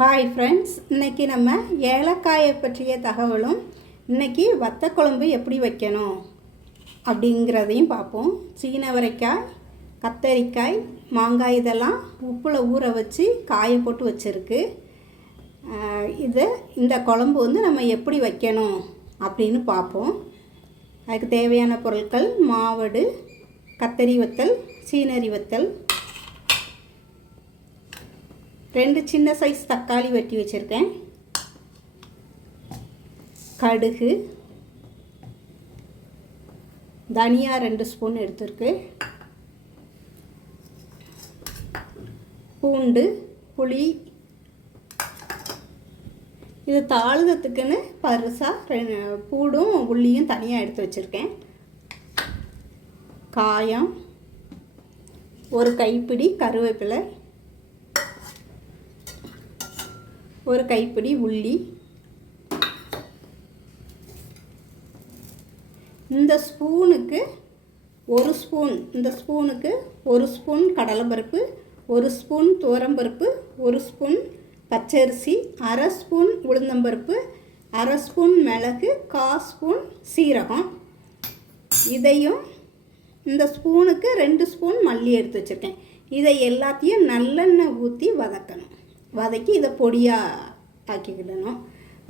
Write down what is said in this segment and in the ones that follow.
Hi friends இன்றைக்கி நம்ம ஏலக்காயை பற்றிய தகவலும் இன்றைக்கி வத்த குழம்பு எப்படி வைக்கணும் அப்படிங்கிறதையும் பார்ப்போம். சீனவரைக்காய் கத்தரிக்காய் மாங்காய் இதெல்லாம் உப்பில் ஊற வச்சு காய போட்டு வச்சுருக்கு. இது இந்த குழம்பு வந்து நம்ம எப்படி வைக்கணும் அப்படின்னு பார்ப்போம். அதுக்கு தேவையான பொருட்கள் மாவடு கத்தரி வத்தல் சீனரி வத்தல் ரெண்டு சின்ன சைஸ் தக்காளி வெட்டி வச்சுருக்கேன். கடுகு தனியா ரெண்டு ஸ்பூன் எடுத்துருக்கு. பூண்டு புளி. இது தாழ்தத்துக்குன்னு பருசாக பூடும் உள்ளியும் தனியாக எடுத்து வச்சுருக்கேன். காயம் ஒரு கைப்பிடி கருவேப்பிலை. ஒரு கைப்பிடி உள்ளி. இந்த ஸ்பூனுக்கு ஒரு ஸ்பூன் இந்த ஸ்பூனுக்கு ஒரு ஸ்பூன் கடலைப்பருப்பு ஒரு ஸ்பூன் துவரம்பருப்பு ஒரு ஸ்பூன் பச்சரிசி அரை ஸ்பூன் உளுந்தம்பருப்பு அரை ஸ்பூன் மிளகு கா ஸ்பூன் சீரகம். இதையும் இந்த ஸ்பூனுக்கு ரெண்டு ஸ்பூன் மல்லி எடுத்து வச்சுருக்கேன். இதை எல்லாத்தையும் நல்லெண்ணெய் ஊற்றி வதக்கணும். வதக்கி இதை பொடியாக ஆக்கிக்கிடணும்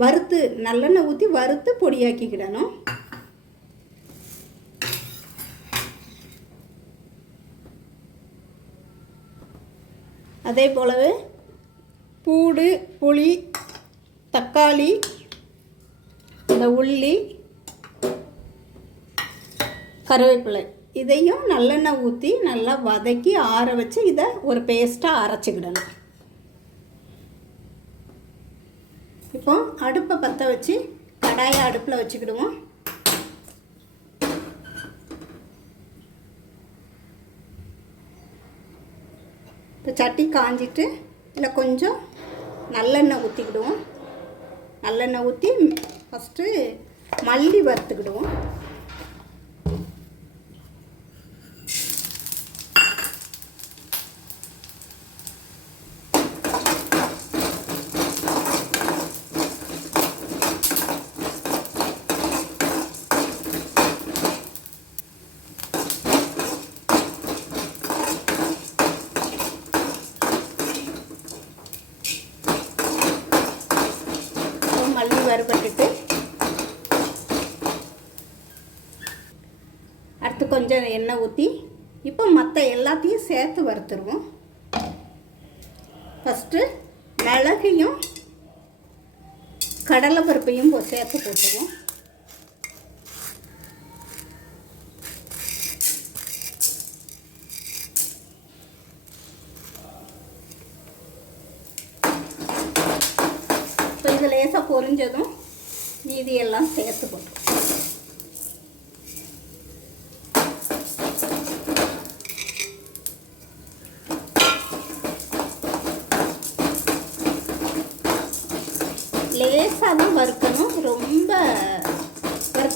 வறுத்து நல்லெண்ணெய் ஊற்றி வறுத்து பொடியாக்கிக்கிடணும். அதே போலவே பூடு புளி தக்காளி இந்த உள்ளி கருவேப்பிலை இதையும் நல்லெண்ணெய் ஊற்றி நல்லா வதக்கி ஆற வச்சு இதை ஒரு பேஸ்ட்டாக அரைச்சிக்கிடணும். இப்போ அடுப்பை பற்ற வச்சு கடாயை அடுப்பில் வச்சுக்கிடுவோம். இப்போ சட்டி காஞ்சிட்டு இல்லை கொஞ்சம் நல்லெண்ணெய் ஊற்றிக்கிடுவோம் நல்லெண்ணெய் ஊற்றி ஃபஸ்ட்டு மல்லி வறுத்துக்கிடுவோம். கொஞ்சம் எண்ணெய் ஊற்றி இப்போ மற்ற எல்லாத்தையும் சேர்த்து வறுத்துருவோம். ஃபஸ்ட்டு மிளகையும் கடலை பருப்பையும் சேர்த்து போட்டுருவோம். இது லேசாக பொரிஞ்சதும் மீதியெல்லாம் சேர்த்து போட்டு லேசாக தான் வறுக்கணும் ரொம்ப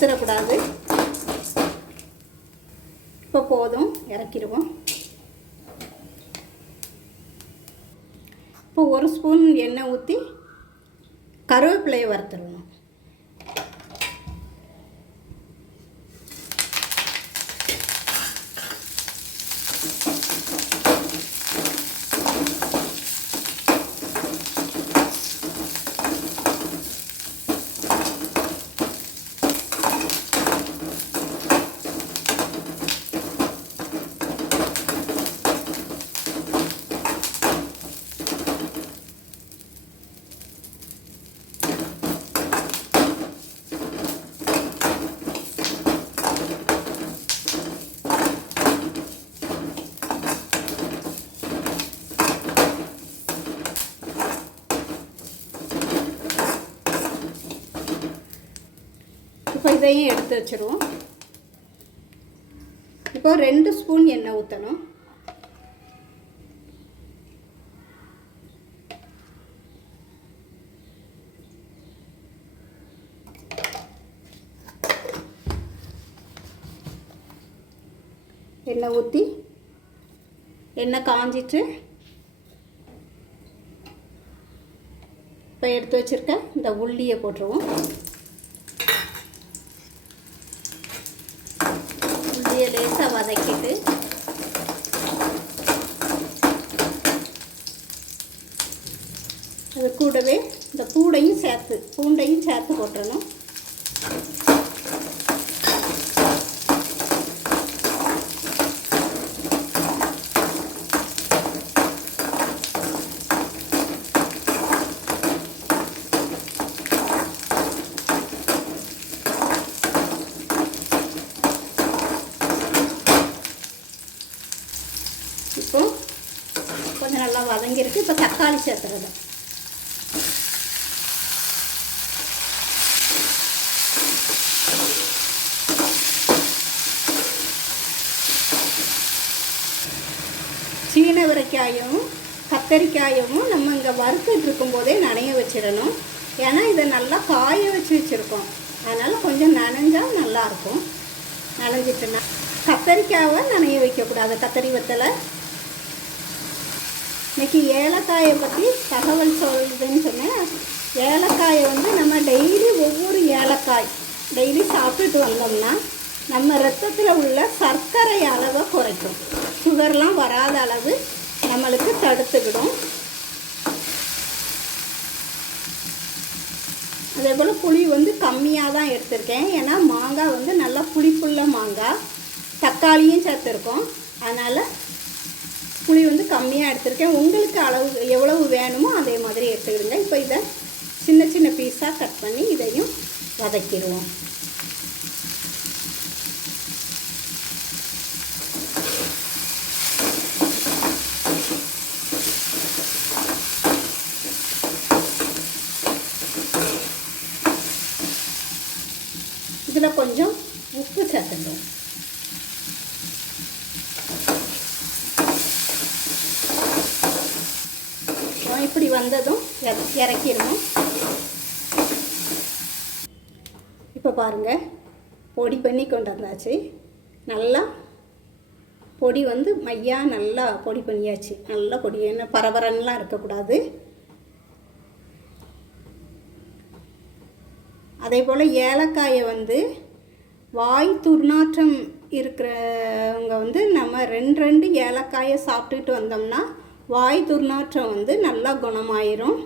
வறுத்துடக்கூடாது இப்போ போதும் இறக்கிடுவோம். இப்போ ஒரு ஸ்பூன் எண்ணெய் ஊற்றி கருவேப்பிலையை வறுத்துருவோம் இப்போ இதையும் எடுத்து வச்சுருவோம். இப்போ ரெண்டு ஸ்பூன் எண்ணெய் ஊற்றணும் எண்ணெய் ஊற்றி எண்ணெய் காஞ்சிட்டு இப்போ எடுத்து வச்சுருக்க இந்த உள்ளியை போட்டுருவோம் உள்ளியை லேசாக வதக்கிட்டு அது கூடவே இந்த பூண்டையும் சேர்த்து பூண்டையும் சேர்த்து போட்டுறணும் இப்போ கொஞ்சம் நல்லா வதங்கியிருக்கு. இப்போ தக்காளி சேர்த்துறது. சீன விரைக்காயும் கத்தரிக்காயும் நம்ம இங்கே வறுத்துட்டு இருக்கும்போதே நனைய வச்சிடணும். ஏன்னா இதை நல்லா காய வச்சு வச்சுருக்கோம். அதனால் கொஞ்சம் நனைஞ்சால் நல்லாயிருக்கும் நனைஞ்சிட்டுனா கத்தரிக்காவை நனைய வைக்கக்கூடாது. கத்தரி வத்தலை இன்னைக்கு ஏலக்காயை பற்றி தகவல் சொல்கிறதுன்னு சொன்னேன். ஏலக்காயை வந்து நம்ம டெய்லி ஒவ்வொரு ஏலக்காய் டெய்லி சாப்பிட்டுட்டு வந்தோம்னா நம்ம ரத்தத்தில் உள்ள சர்க்கரை அளவை குறைக்கும். சுகர்லாம் வராத அளவு நம்மளுக்கு தடுத்துக்கிடும் அதே போல் புளி வந்து கம்மியாக தான் எடுத்திருக்கேன். ஏன்னா மாங்காய் வந்து நல்லா புளிப்புள்ள மாங்காய். தக்காளியும் சேர்த்துருக்கோம். அதனால் புளி வந்து கம்மியாக எடுத்திருக்கேன். உங்களுக்கு அளவு எவ்வளவு வேணுமோ அதே மாதிரி எடுத்துக்கிடுங்க. இப்போ இதை சின்ன சின்ன பீஸாக கட் பண்ணி இதையும் வதக்கிடுவோம். இதில் கொஞ்சம் உப்பு சேர்த்துடுவோம் அப்புறம் இப்படி வந்ததும் இறக்கிடுவோம் இறக்கிடணும் இப்போ பாருங்கள் பொடி பண்ணி கொண்டு வந்தாச்சு நல்லா பொடி வந்து மையாக நல்லா பொடி பண்ணியாச்சு. நல்லா பொடி என்ன பரபரன்னுலாம் இருக்கக்கூடாது. அதே போல் ஏலக்காயை வந்து வாய் துர்நாற்றம் இருக்கிறவங்க வந்து நம்ம ரெண்டு ரெண்டு ஏலக்காயை சாப்பிட்டுட்டு வந்தோம்னா வாய் துர்நாற்றம் வந்து நல்லா குணமாயிரும்.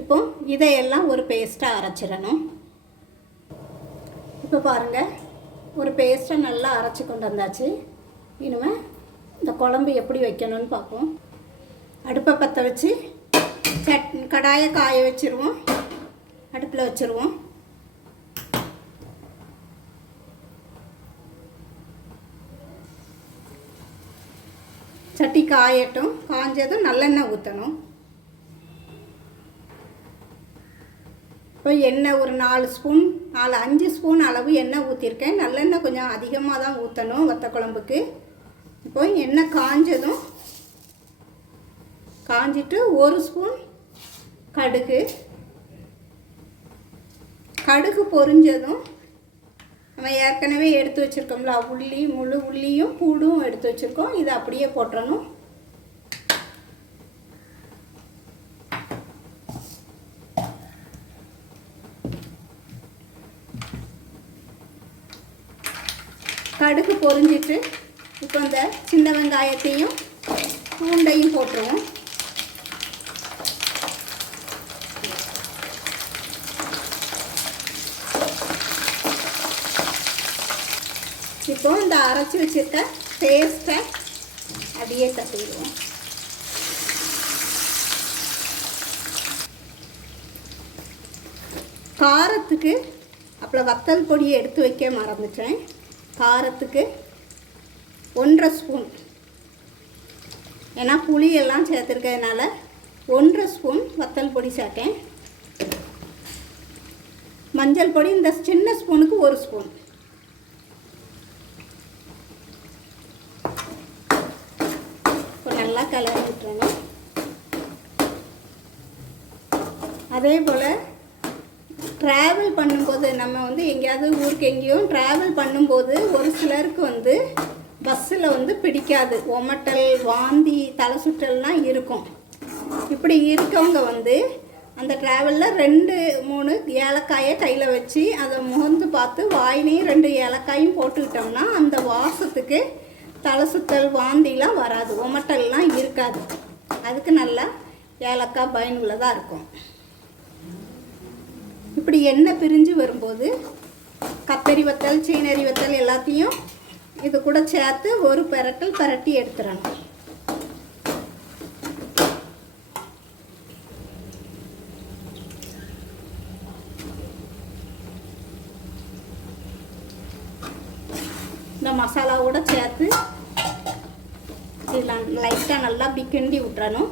இப்போ இதையெல்லாம் ஒரு பேஸ்ட்டாக அரைச்சிடணும். இப்போ பாருங்கள் ஒரு பேஸ்ட்டை நல்லா அரைச்சி கொண்டு வந்தாச்சு. இனிமேல் இந்த குழம்பு எப்படி வைக்கணும்னு பார்ப்போம். அடுப்பை பற்ற வச்சு சட் கடாயை காய வச்சுருவோம். அடுப்பில் வச்சுருவோம். சட்டி காயட்டும் காஞ்சதும் நல்லெண்ணெய் ஊற்றணும் இப்போ எண்ணெய் ஒரு நாலு ஸ்பூன் நாலு அஞ்சு ஸ்பூன் அளவு எண்ணெய் ஊற்றிருக்கேன் நல்லெண்ணெய் கொஞ்சம் அதிகமாக தான் ஊற்றணும் வத்த குழம்புக்கு. இப்போ எண்ணெய் காஞ்சதும் காஞ்சிட்டு ஒரு ஸ்பூன் கடுகு. கடுகு பொரிஞ்சதும் நம்ம ஏற்கனவே எடுத்து வச்சுருக்கோம்ல உள்ளி முழு உள்ளியும் பூடும் எடுத்து வச்சுருக்கோம். இதை அப்படியே போட்டுறணும். கடுகு பொரிஞ்சிட்டு இப்போ இந்த சின்ன வெங்காயத்தையும் பூண்டையும் போட்டுருவோம். இப்போ இந்த அரைச்சி வச்சுருக்க பேஸ்ட்டை அப்படியே தட்டிடுவோம். காரத்துக்கு அப்புறம் வத்தல் பொடியை எடுத்து வைக்க மறந்துட்டேன். காரத்துக்கு ஒன்றரை ஸ்பூன். ஏன்னா புளியெல்லாம் சேர்த்துருக்கிறதுனால ஒன்றரை ஸ்பூன் வத்தல் பொடி சேர்த்தேன். மஞ்சள் பொடி இந்த சின்ன ஸ்பூனுக்கு ஒரு ஸ்பூன் இப்போ நல்லா கலரி விட்டுறணும் அதே போல் ட்ராவல் பண்ணும்போது நம்ம வந்து எங்கேயாவது ஊருக்கு எங்கேயும் ட்ராவல் பண்ணும்போது ஒரு சிலருக்கு வந்து பஸ்ஸில் வந்து பிடிக்காது. ஒமட்டல் வாந்தி தலை சுற்றல்லாம் இருக்கும். இப்படி இருக்கவங்க வந்து அந்த ட்ராவலில் ரெண்டு மூணு ஏலக்காயை கையில் வச்சு அதை முகந்து பார்த்து வாயிலையும் ரெண்டு ஏலக்காயும் போட்டுக்கிட்டோம்னா அந்த வாசத்துக்கு தலை சுத்தல் வாந்திலாம் வராது. உமட்டல்லாம் இருக்காது. அதுக்கு நல்லா ஏலக்காய் பயனுள்ளதாக இருக்கும். இப்படி எண்ணெய் பிரிஞ்சு வரும்போது கத்தரி வத்தல் சீனரி வத்தல் எல்லாத்தையும் இது கூட சேர்த்து ஒரு பெரட்டல் பரட்டி எடுத்துடணும் இந்த மசாலாவோட சேர்த்து லைட்டாக நல்லா அப்படி கிண்டி விட்டுறணும்.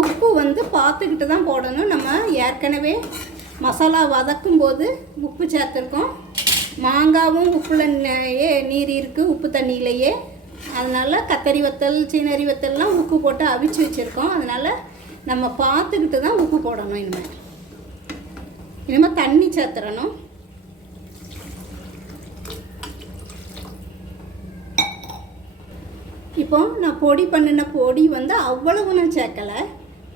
உப்பு வந்து பார்த்துக்கிட்டு தான் போடணும். நம்ம ஏற்கனவே மசாலா வதக்கும் போது உப்பு சேர்த்துருக்கோம். மாங்காவும் உப்புலயே நீர் இருக்குது உப்பு தண்ணியிலையே. அதனால் கத்தரி வத்தல் சீனரி வத்தல்லாம் உப்பு போட்டு அவிச்சு வச்சுருக்கோம். அதனால் நம்ம பார்த்துக்கிட்டு தான் உப்பு போடணும் இனிமேல் இனிமேல் தண்ணி சேர்த்துறணும். இப்போ நான் பொடி பண்ணின பொடி வந்து அவ்வளவு நான் சேர்க்கலை.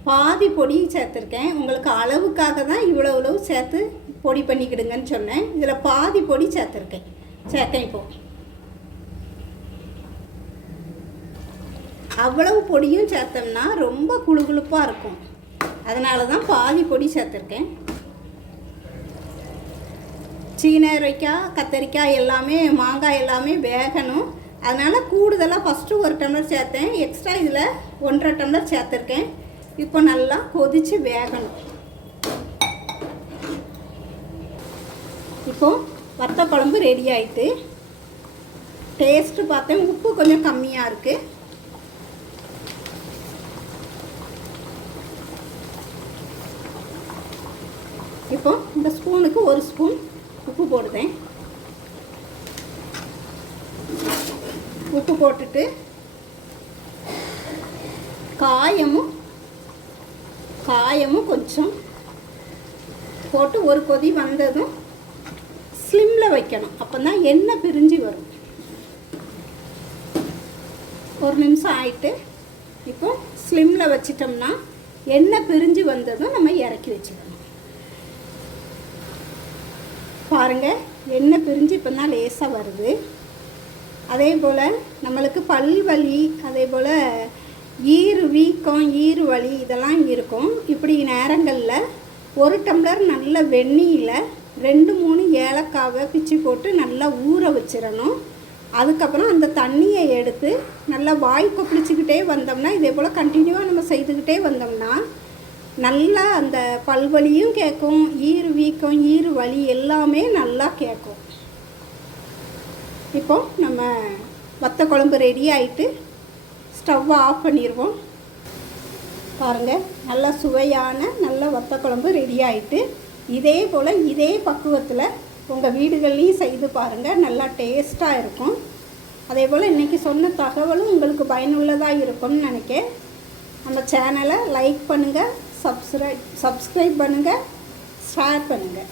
பாதி பொடி சேர்த்துருக்கேன். உங்களுக்கு அளவுக்காக தான் இவ்வளோ அளவு சேர்த்து பொடி பண்ணிக்கிடுங்கன்னு சொன்னேன். இதில் பாதி பொடி சேர்த்துருக்கேன். சேர்க்கேன் இப்போ. அவ்வளவு பொடியும் சேர்த்தோம்னா ரொம்ப குழுகுழுப்பாக இருக்கும். அதனால தான் பாதி பொடி சேர்த்துருக்கேன். சீனரைக்காய் கத்தரிக்காய் எல்லாமே மாங்காய் எல்லாமே வேகணும். அதனால் கூடுதலாக ஃபஸ்ட்டு ஒரு டம்ளர் சேர்த்தேன். எக்ஸ்ட்ரா இதில் ஒன்றரை டம்ளர் சேர்த்துருக்கேன். இப்போ நல்லா கொதித்து வேகணும். இப்போ வத்த குழம்பு ரெடி ஆயிட்டு டேஸ்ட்டு பார்த்தேன். உப்பு கொஞ்சம் கம்மியாக இருக்குது இப்போ இந்த ஸ்பூனுக்கு ஒரு ஸ்பூன் உப்பு போடுதேன் உப்பு போட்டுட்டு காயமும் காயமும் கொஞ்சம் போட்டு ஒரு கொதி வந்ததும் ஸ்லிம்மில் வைக்கணும். அப்போ தான் எண்ணெய் பிரிஞ்சு வரும். ஒரு நிமிஷம் ஆயிட்டு இப்போ ஸ்லிம்மில் வச்சிட்டோம்னா எண்ணெய் பிரிஞ்சு வந்ததும் நம்ம இறக்கி வச்சுக்கணும். பாருங்கள் எண்ணெய் பிரிஞ்சு இப்போ தான் லேசாக வருது. அதே போல் நம்மளுக்கு பல் வலி அதே போல் ஈறு வீக்கம் ஈறு வலி இதெல்லாம் இருக்கும். இப்படி நேரங்களில் ஒரு டம்ளர் நல்ல வெந்நீரில் ரெண்டு மூணு ஏலக்காவை பிச்சு போட்டு நல்லா ஊற வச்சிடணும். அதுக்கப்புறம் அந்த தண்ணியை எடுத்து நல்லா வாய் கொப்பளிச்சுக்கிட்டே வந்தோம்னா இதே போல் கண்டினியூவாக நம்ம செய்துக்கிட்டே வந்தோம்னா நல்லா அந்த பல்வலியும் கேட்கும் ஈறு வீக்கம் ஈறு வலி எல்லாமே நல்லா கேட்கும். இப்போது நம்ம வத்த குழம்பு ரெடி ஆகிட்டு ஸ்டவ்வை ஆஃப் பண்ணிடுவோம் பாருங்கள் நல்ல சுவையான நல்ல வத்த குழம்பு ரெடி ஆகிட்டு இதே போல் இதே பக்குவத்தில் உங்கள் வீடுகள்லையும் செய்து பாருங்கள் நல்லா டேஸ்ட்டாக இருக்கும். அதே போல் இன்றைக்கி சொன்ன தகவலும் உங்களுக்கு பயனுள்ளதாக இருக்கும்னு நினைக்கிறேன் நம்ம சேனலை லைக் பண்ணுங்கள் சப்ஸ்கிரைப் சப்ஸ்கிரைப் பண்ணுங்கள் ஷேர் பண்ணுங்கள்